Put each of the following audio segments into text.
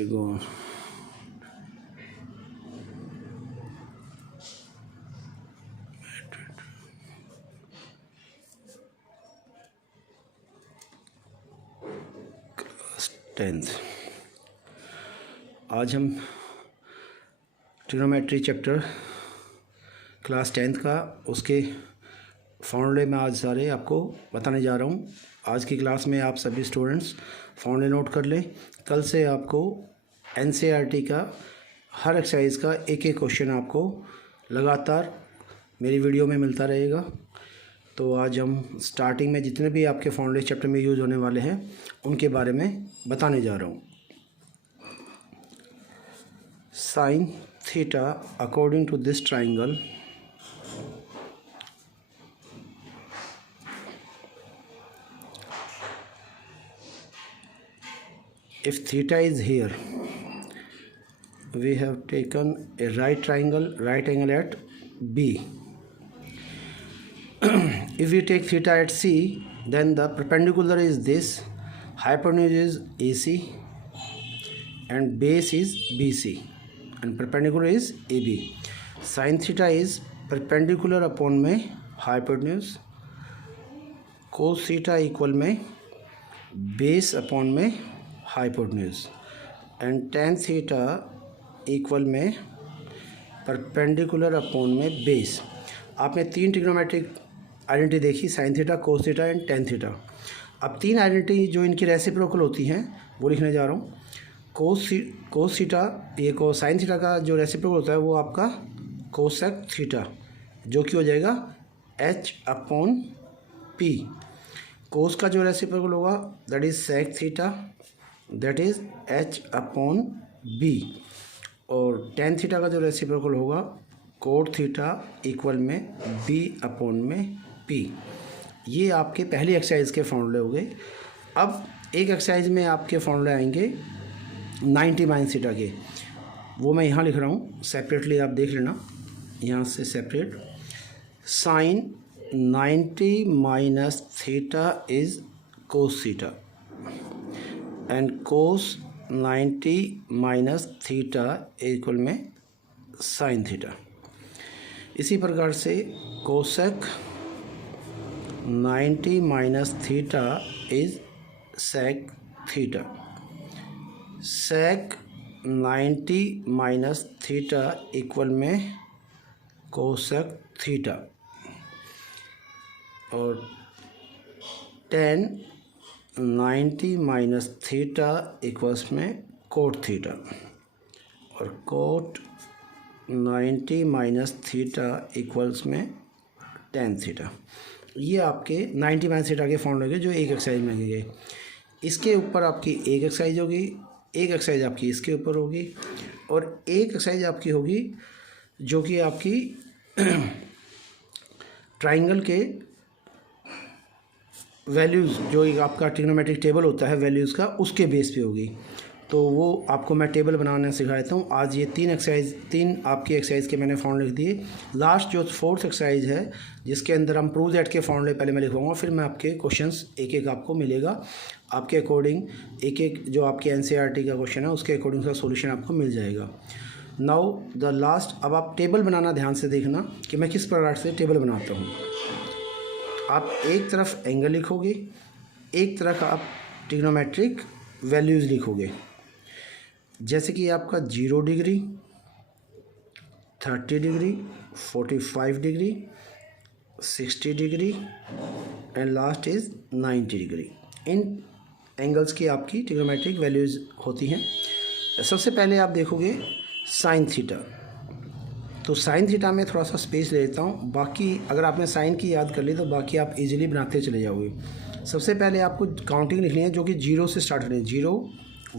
we go on. Class 10th. आज हम trigonometry chapter class 10th का उसके फॉर्मूले में आज सारे आपको बताने जा रहा हूँ। आज की क्लास में आप सभी स्टूडेंट्स फॉर्मूले नोट कर लें। कल से आपको एनसीईआरटी का हर एक्सरसाइज का एक एक क्वेश्चन आपको लगातार मेरी वीडियो में मिलता रहेगा। तो आज हम स्टार्टिंग में जितने भी आपके फॉर्मूले चैप्टर में यूज़ होने वाले हैं उनके बारे में बताने जा रहा हूँ। Sine theta according to this triangle if theta is here, we have taken a right angle at B. If we take theta at C, then the perpendicular is this, hypotenuse is AC and base is BC and perpendicular is AB. Sin theta is perpendicular upon में hypotenuse, cos theta equal में base upon में hypotenuse and tan theta equal में perpendicular upon में base. आपने तीन trigonometric identity देखी, sine theta, cos theta and tan theta. अब तीन आइडेंटिटी जो इनकी रेसिप्रोकल होती हैं वो लिखने जा रहा हूँ। कोस थीटा ये को साइन थीटा का जो रेसिप्रोकल होता है वो आपका कोसेक थीटा जो कि हो जाएगा एच अपॉन पी। कोस का जो रेसिप्रोकल होगा that is sec theta that is h upon b. और टेन थीटा का जो रेसिप्रोकल होगा कोट थीटा इक्वल में बी अपॉन में पी। ये आपके पहली एक्सरसाइज के फॉर्मूले हो गए। अब एक एक्सरसाइज में आपके फॉर्मूले आएंगे 90 माइनस थीटा के, वो मैं यहाँ लिख रहा हूँ सेपरेटली, आप देख लेना यहाँ से separate. Sine 90 minus theta is cos theta and cos 90 minus theta equal में साइन थीटा। इसी प्रकार से cosec 90 minus theta is sec theta. Sec 90 minus theta equal में कोसेक थीटा। और 90 माइनस थीटा इक्वल्स में कोट थीटा और cot 90 minus theta equals में tan theta. ये आपके 90 माइनस थीटा के फॉर्मूले के जो एक एक्सरसाइज में गए। इसके ऊपर आपकी एक एक्सरसाइज होगी, एक एक्सरसाइज आपकी इसके ऊपर होगी और एक एक्सरसाइज आपकी होगी जो कि आपकी ट्राइंगल के वैल्यूज़ जो एक आपका ट्रिग्नोमेट्रिक टेबल होता है वैल्यूज़ का, उसके बेस पे होगी। तो वो आपको मैं टेबल बनाना सिखाता हूँ। आज ये तीन आपकी एक्सरसाइज के मैंने फॉर्मूले लिख दिए। लास्ट जो फोर्थ एक्सरसाइज है जिसके अंदर हम प्रूव दैट के फॉर्मूले पहले मैं लिखवाऊंगा, फिर मैं आपके क्वेश्चंस एक एक आपको मिलेगा आपके अकॉर्डिंग। एक एक जो आपके एनसीईआरटी का क्वेश्चन है उसके अकॉर्डिंग उसका सोल्यूशन आपको मिल जाएगा। नाउ द लास्ट, अब आप टेबल बनाना ध्यान से देखना कि मैं किस प्रकार से टेबल बनाता हूँ। आप एक तरफ एंगल लिखोगे, एक तरफ आप ट्रिग्नोमेट्रिक वैल्यूज़ लिखोगे, जैसे कि आपका 0 degree, 30 degree, 45 degree, 60 degree and last is 90 degree. In angles की आपकी ट्रिग्नोमेट्रिक वैल्यूज़ होती हैं। सबसे पहले आप देखोगे साइन थीटा। तो साइन थीटा में थोड़ा सा स्पेस ले लेता हूँ, बाकी अगर आपने साइन की याद कर ली तो बाकी आप इजीली बनाते चले जाओगे। सबसे पहले आपको काउंटिंग लिखनी है जो कि 0 से स्टार्ट करनी है। 0,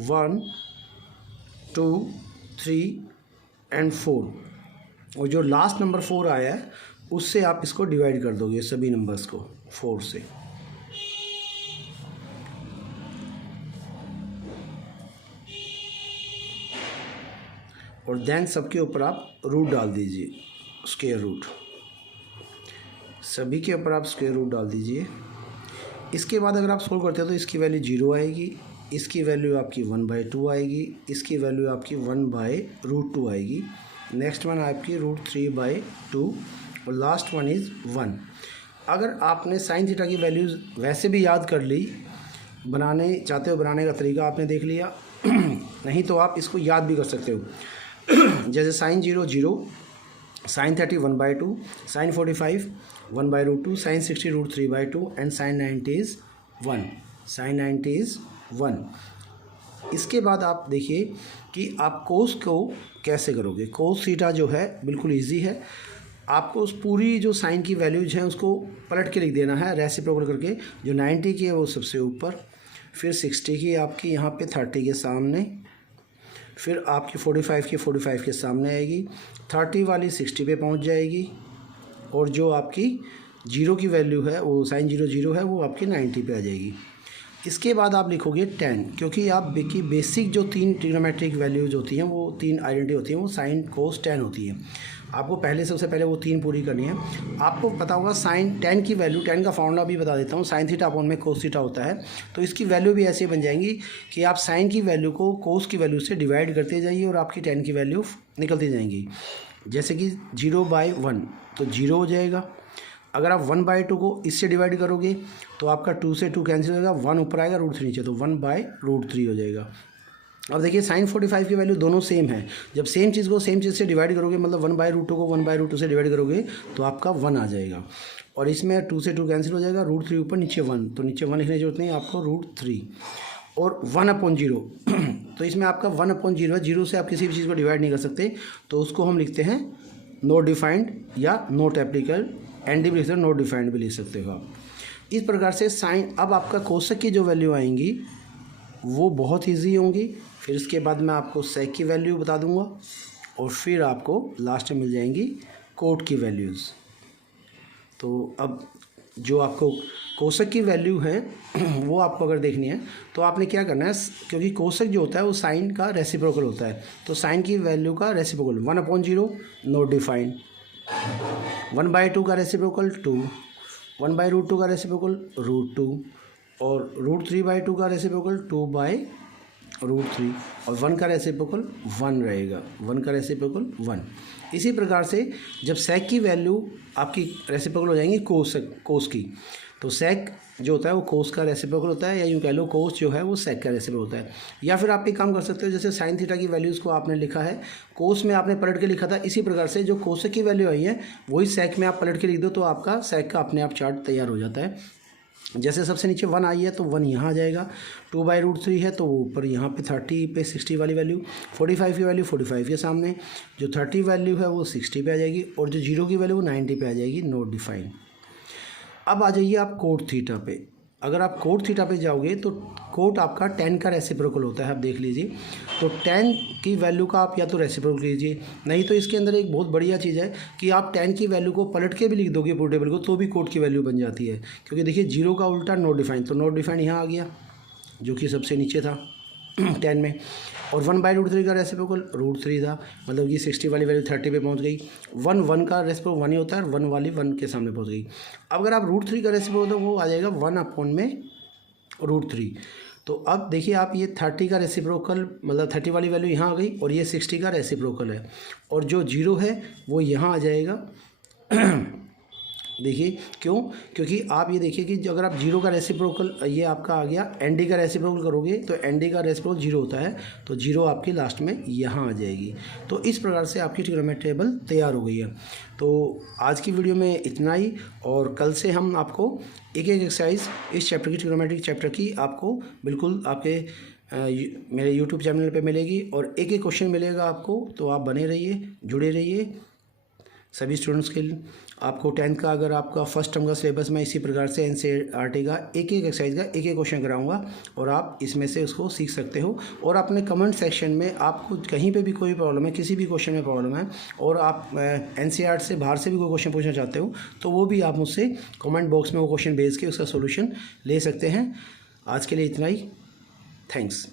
1, 2, 3 एंड 4। और जो लास्ट नंबर 4 आया है उससे आप इसको डिवाइड कर दोगे सभी नंबर्स को 4 से। और देन सबके ऊपर आप रूट डाल दीजिए, स्क्वायर रूट। सभी के ऊपर आप स्क्वायर रूट डाल दीजिए। इसके बाद अगर आप सोल्व करते हो तो इसकी वैल्यू 0 आएगी, इसकी वैल्यू आपकी 1/2 आएगी, इसकी वैल्यू आपकी 1/√2 आएगी, नेक्स्ट वन आपकी √3/2 और लास्ट वन इज़ 1। अगर आपने साइन थीटा की वैल्यूज़ वैसे भी याद कर ली, बनाने चाहते हो बनाने का तरीका आपने देख लिया नहीं तो आप इसको याद भी कर सकते हो जैसे sine 0 0, sine 30 1/2, sine 45 1/√2, sine 60 √3/2 and sine 90 is 1, sine 90 is 1। इसके बाद आप देखिए कि आप कोस को कैसे करोगे। कोस थीटा जो है बिल्कुल इजी है, आपको उस पूरी जो साइन की वैल्यूज हैं उसको पलट के लिख देना है रेसिप्रोकल करके। जो 90 की है वो सबसे ऊपर, फिर 60 की आपकी यहाँ पे 30 के सामने, फिर आपकी 45 की 45 के सामने आएगी, 30 वाली 60 पे पहुँच जाएगी और जो आपकी 0 की वैल्यू है वो साइन 0 0 है वो आपकी 90 पे आ जाएगी। इसके बाद आप लिखोगे 10, क्योंकि आप की बेसिक जो 3 ट्रिग्नोमेट्रिक वैल्यूज होती हैं वो 3 आइडेंटिटी होती हैं, वो साइन कोस 10 होती हैं। आपको सबसे पहले वो 3 पूरी करनी है। आपको पता होगा साइन 10 की वैल्यू, 10 का फॉर्मूला भी बता देता हूँ, साइन थीटा अपॉन में कोस थीटा होता है। तो इसकी वैल्यू भी ऐसे बन जाएंगी कि आप साइन की वैल्यू को कोस की वैल्यू से डिवाइड करते जाइए और आपकी 10 की वैल्यू निकलती जाएंगी। जैसे कि 0/1 तो 0 हो जाएगा। अगर आप 1/2 को इससे डिवाइड करोगे तो आपका 2 से 2 कैंसिल हो जाएगा, 1 ऊपर आएगा, √3 नीचे, तो 1/√3 हो जाएगा। अब देखिए साइन 45 की वैल्यू दोनों सेम है। जब सेम चीज़ को सेम चीज़ से डिवाइड करोगे, मतलब 1/√2 को 1/√2 से डिवाइड करोगे तो आपका 1 आ जाएगा। और इसमें 2 से 2 कैंसिल हो जाएगा, √3 ऊपर, नीचे 1, तो नीचे 1 लिखने की जरूरत नहीं है आपको, √3 और 1/0 तो इसमें आपका 1/0 है, 0 से आप किसी भी चीज़ को डिवाइड नहीं कर सकते, तो उसको हम लिखते हैं नॉट डिफाइंड या नॉट एप्लीकेबल, एनडी भी लिख सकते हो, नॉट डिफाइंड भी लिख सकते हो आप। इस प्रकार से साइन, अब आपका कोसक की जो वैल्यू आएंगी वो बहुत ईजी होंगी। फिर इसके बाद मैं आपको सेक की वैल्यू बता दूंगा और फिर आपको लास्ट में मिल जाएंगी कोट की वैल्यूज़। तो अब जो आपको कोसक की वैल्यू है वो आपको अगर देखनी है तो आपने क्या करना है, क्योंकि कोसक जो होता है वो साइन का रेसिप्रोकल होता है, तो साइन की वैल्यू का रेसिप्रोकल 1/0 नॉट डिफाइंड, 1/2 का रेसिप्रोकल 2, 1/√2 का रेसिप्रोकल √2 और √3/2 का रेसिप्रोकल 2/√3 और 1 का रेसिप्रोकल 1 रहेगा, 1 का रेसिप्रोकल 1। इसी प्रकार से जब सेक की वैल्यू आपकी रेसिप्रोकल हो जाएंगी कोस की, तो सेक जो होता है वो कोस का रेसिप्रोकल होता है, या यूँ कह लो कोस जो है वो सेक का रेसिप्रोकल होता है। या फिर आप एक काम कर सकते हो, जैसे साइन थीटा की वैल्यूज़ को आपने लिखा है कोस में, आपने पलट के लिखा था, इसी प्रकार से जो कोसक की वैल्यू आई है वही सेक में आप पलट के लिख दो, तो आपका सेक का अपने आप चार्ट तैयार हो जाता है। जैसे सबसे नीचे 1 आई है तो 1 यहाँ आ जाएगा, 2/√3 है तो ऊपर यहाँ पे 30 पे 60 वाली वैल्यू, 45 की वैल्यू 45 के सामने, जो 30 वैल्यू है वो 60 पे आ जाएगी और जो 0 की वैल्यू वो 90 पे आ जाएगी, नॉट डिफाइंड। अब आ जाइए आप कोट थीटा पे। अगर आप कोट थीटा पे जाओगे तो कोट आपका 10 का रेसिप्रोकल होता है, आप देख लीजिए। तो 10 की वैल्यू का आप या तो रेसिप्रोकल लीजिए, नहीं तो इसके अंदर एक बहुत बढ़िया चीज़ है कि आप 10 की वैल्यू को पलट के भी लिख दोगे पूरे टेबल को, तो भी कोट की वैल्यू बन जाती है। क्योंकि देखिए 0 का उल्टा नॉट डिफाइंड, तो नॉट डिफाइंड यहाँ आ गया जो कि सबसे नीचे था 10 में, और 1/√3 का रेसिप्रोकल √3 था, मतलब कि 60 वाली वैल्यू 30 पे पहुंच गई। 1 का रेसिप्रोकल 1 ही होता है, 1 वाली 1 के सामने पहुंच गई। अब अगर आप √3 का रेसिप्रोकल तो वो आ जाएगा 1/√3। तो अब देखिए आप, ये 30 का रेसिप्रोकल मतलब 30 वाली वैल्यू यहाँ आ गई और ये 60 का रेसिप्रोकल है, और जो 0 है वो यहाँ आ जाएगा देखिए क्यों, क्योंकि आप ये देखिए कि अगर आप 0 का रेसिप्रोकल, ये आपका आ गया, एनडी का रेसिप्रोकल करोगे तो एनडी का रेसिप्रोकल 0 होता है, तो 0 आपकी लास्ट में यहाँ आ जाएगी। तो इस प्रकार से आपकी ट्रिग्नोमेट्री टेबल तैयार हो गई है। तो आज की वीडियो में इतना ही, और कल से हम आपको एक एक्सरसाइज इस चैप्टर की, ट्रिग्नोमेट्रिक चैप्टर की, आपको बिल्कुल आपके मेरे यूट्यूब चैनल पे मिलेगी, और एक क्वेश्चन मिलेगा आपको। तो आप बने रहिए, जुड़े रहिए। सभी स्टूडेंट्स के लिए आपको 10th का, अगर आपका फर्स्ट टर्म का सिलेबस में इसी प्रकार से एनसीईआरटी का एक एक्सरसाइज का एक क्वेश्चन कराऊंगा, और आप इसमें से उसको सीख सकते हो। और अपने कमेंट सेक्शन में आपको कहीं पे भी कोई प्रॉब्लम है, किसी भी क्वेश्चन में प्रॉब्लम है, और आप एनसीईआरटी से बाहर से भी कोई क्वेश्चन पूछना चाहते हो, तो वो भी आप मुझसे कमेंट बॉक्स में वो क्वेश्चन भेज के उसका सोल्यूशन ले सकते हैं। आज के लिए इतना ही, थैंक्स।